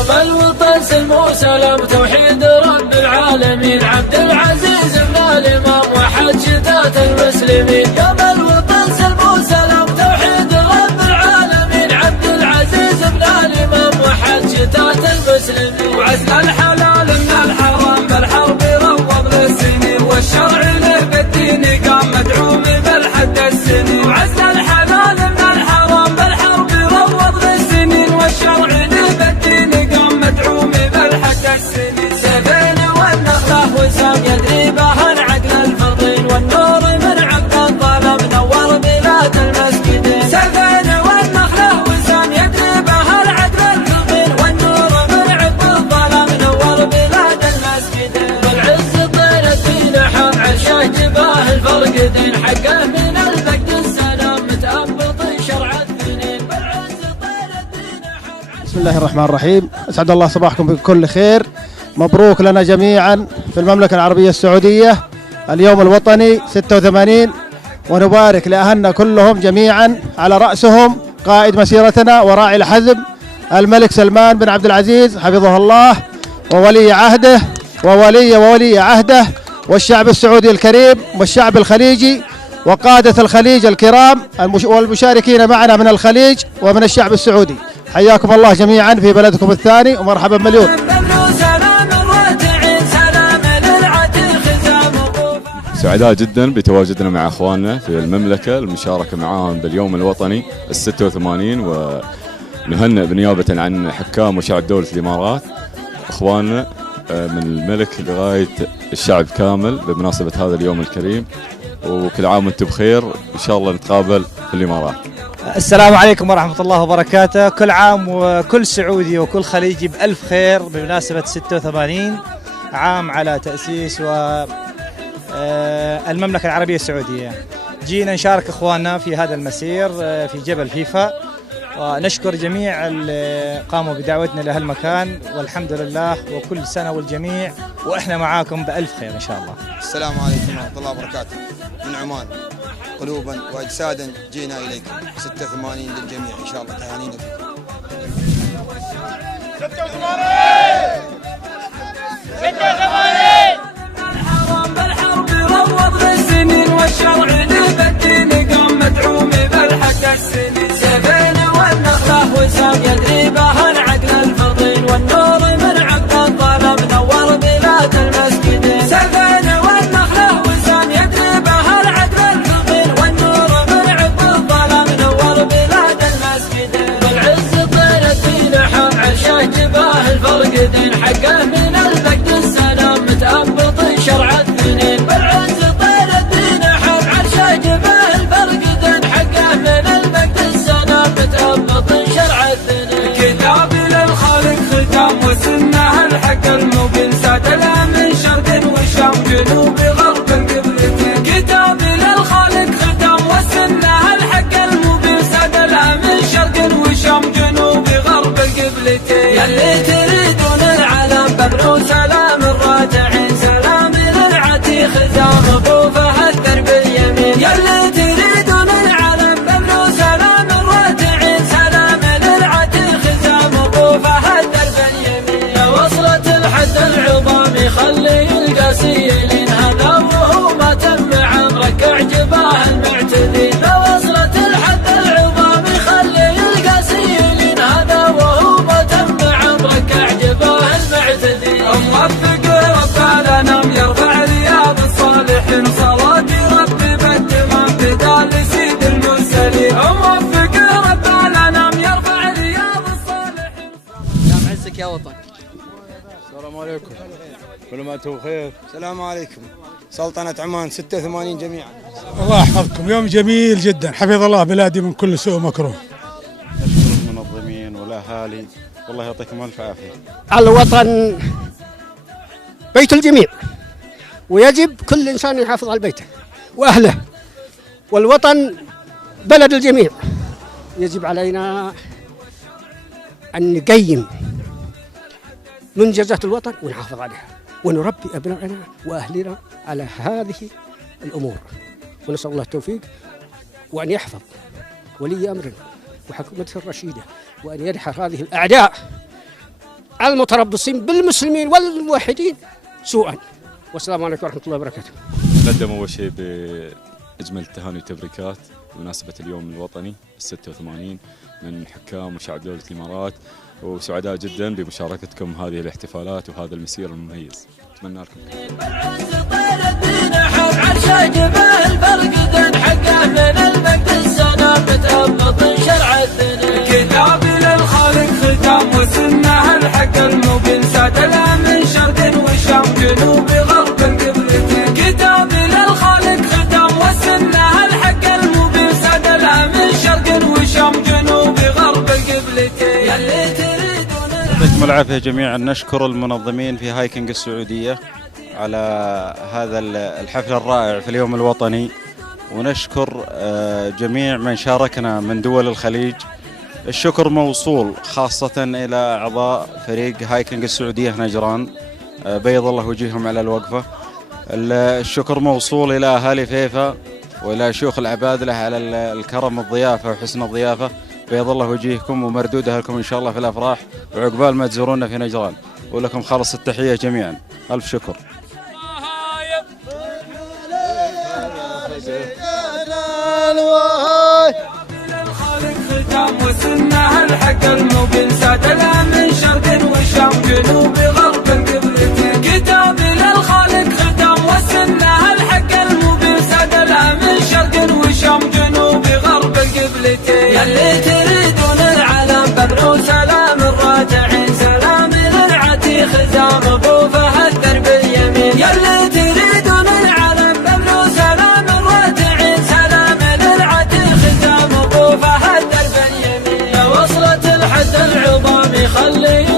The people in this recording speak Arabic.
يوم الوطن سلم وسلام توحيد رب العالمين، عبد العزيز بن الإمام وحد شتات المسلمين. يوم الوطن سلم وسلام توحيد رب العالمين، عبد العزيز بن الإمام وحد شتات المسلمين. وعزل الحلال من الحرام بالحرب روض للسنين، والشرع له بالدين قام مدعوم بالحد السنين. وعزل الحلال من الحرام بالحرب روض للسنين، والشرع له بالدين قام مدعوم بالحد السنين. سيفين والنخله وسام يدري بها عقل الفضيل، والنور من عقد الظلم نور بلاد المسجدين. سيفين والنخله وسام يدري بها عقل الفضيل، والنور من عقد الظلم نور بلاد المسجدين. والعز طير الدين حام عرشه جباه الفرقدين، حقه من الفقد السلام متأبط شرع الدين. والعز طير الدين حام. بسم الله الرحمن الرحيم، اسعد الله صباحكم بكل خير. مبروك لنا جميعا في المملكة العربية السعودية اليوم الوطني 86، ونبارك لأهلنا كلهم جميعا، على رأسهم قائد مسيرتنا وراعي الحزب الملك سلمان بن عبد العزيز حفظه الله، وولي عهده وولي عهده، والشعب السعودي الكريم والشعب الخليجي وقادة الخليج الكرام والمشاركين معنا من الخليج ومن الشعب السعودي. حياكم الله جميعا في بلدكم الثاني، ومرحبا مليون. سعداء جدا بتواجدنا مع اخواننا في المملكه، المشاركه معاهم باليوم الوطني ال86، ونهنئ بنيابه عن حكام وشعب دوله الامارات اخواننا من الملك لغايه الشعب كامل بمناسبه هذا اليوم الكريم، وكل عام وانتم بخير، ان شاء الله نتقابل في الامارات. السلام عليكم ورحمة الله وبركاته. كل عام وكل سعودي وكل خليجي بألف خير بمناسبة 86 عام على تأسيس المملكة العربية السعودية. جينا نشارك إخواننا في هذا المسير في جبل فيفا، ونشكر جميع اللي قاموا بدعوتنا لهالمكان، والحمد لله وكل سنة والجميع وإحنا معاكم بألف خير إن شاء الله. السلام عليكم ورحمة الله وبركاته. من عمان قلوبا وأجسادا جينا إليكم 86 للجميع إن شاء الله. تهانينا فيكم. 86 الحرام بالحرب روض للسنين، والشرع له بالدين قام مدعوم بالحق السنين. سيفين والنخله وسام يدري بها عقل الفضيل، والنور من عقد الظلم نور بلاد المسجدين. سيفين والنخله وسام يدري بها عقل الفضيل، والنور من عقد الظلم نور بلاد المسجدين. والعز طير الدين حام عرشه جباه الفرقدين، حقه من الفقد السلام متأبط شرع الدين. والعز طير الدين حام عرشه جباه الفرقدين، حقه من الفقد السلام متأبط شرع الدين. كتاب للخالق ختام وسنه الحق المبين، سادنا من شرق وشام جنوب غرب قبلتين. كتاب للخالق ختام وسنه الحق المبين، سادنا من شرق وشام جنوب غرب قبلتين. يلي تريدون العالم ببرو سلام الراجعين، سلام للعتي ختام ابو فهد درب اليمين. يلي تريدون العالم ببرو سلام الراجعين، سلام للعتي ختام ابو فهد درب اليمين. يا وصلت الحد العظام يخلي القاسيين، هذا وهو ما تم عمرك اعجباه المعتدين. يا وصلت الحد العظام يخلي القاسيين، هذا وهو ما تم عمرك اعجباه المعتدين. موفق رب الانام يرفع رياض الصالحين، صلاة ربي بالتمام بدال سيد المرسلين. موفق رب الانام يرفع رياض الصالحين. دام عزك يا وطن. السلام عليكم، كل ما انتم بخير. السلام عليكم. سلطنة عمان 86 جميعا. الله يحفظكم، يوم جميل جدا، حفظ الله بلادي من كل سوء ومكروه. أشكر المنظمين والأهالي، والله يعطيكم ألف عافية. الوطن بيت الجميع، ويجب كل إنسان يحافظ على بيته وأهله، والوطن بلد الجميع. يجب علينا أن نقيم منجزات الوطن ونحافظ عليها، ونربي أبنائنا وأهلنا على هذه الأمور، ونسأل الله التوفيق، وأن يحفظ ولي أمرنا وحكومته الرشيدة، وأن يدحر هذه الأعداء المتربصين بالمسلمين والموحدين سوءا. والسلام عليكم ورحمة الله وبركاته. نقدم أول شيء بأجمل التهاني والتبريكات بمناسبة اليوم الوطني 86 من حكام وشعب دولة الإمارات، وسعداء جدا بمشاركتكم هذه الاحتفالات وهذا المسير المميز. أتمنى لكم كتاب للخالق ختام وسنه الحق المبين ساد من شرق وشام جنوب غرب قبلته. كتاب للخالق ختام وسنه الحق المبين ساد من شرق وشام جنوب غرب قبلته. يلي تريدون يعطيكم العافية جميعا. نشكر المنظمين في هايكنج السعودية على هذا الحفل الرائع في اليوم الوطني، ونشكر جميع من شاركنا من دول الخليج. الشكر موصول خاصة إلى أعضاء فريق هايكنج السعودية نجران، بيض الله وجيههم على الوقفة. الشكر موصول إلى أهالي فيفا وإلى شيوخ العبادلة على الكرم الضيافة وحسن الضيافة، بيض الله وجيهكم ومردودها لكم إن شاء الله في الأفراح، وعقبال ما تزورونا في نجران. ولكم خالص التحية جميعا، ألف شكر. ختام وسنه الحق المبين ساد من شرق وشام جنوب غرب قبلته. كتاب للخالق ختام وسنه الحق المبين ساد من شرق وشام جنوب غرب قبلته. يلي تريدون العالم بدر وسلام الراجعين سلام للعتي خزام ابو فهد درب اليمين. يلي تريدون العالم بدر وسلام الراجعين سلام للعتي خزام ابو فهد درب اليمين. وصلت الحد العظام يخلي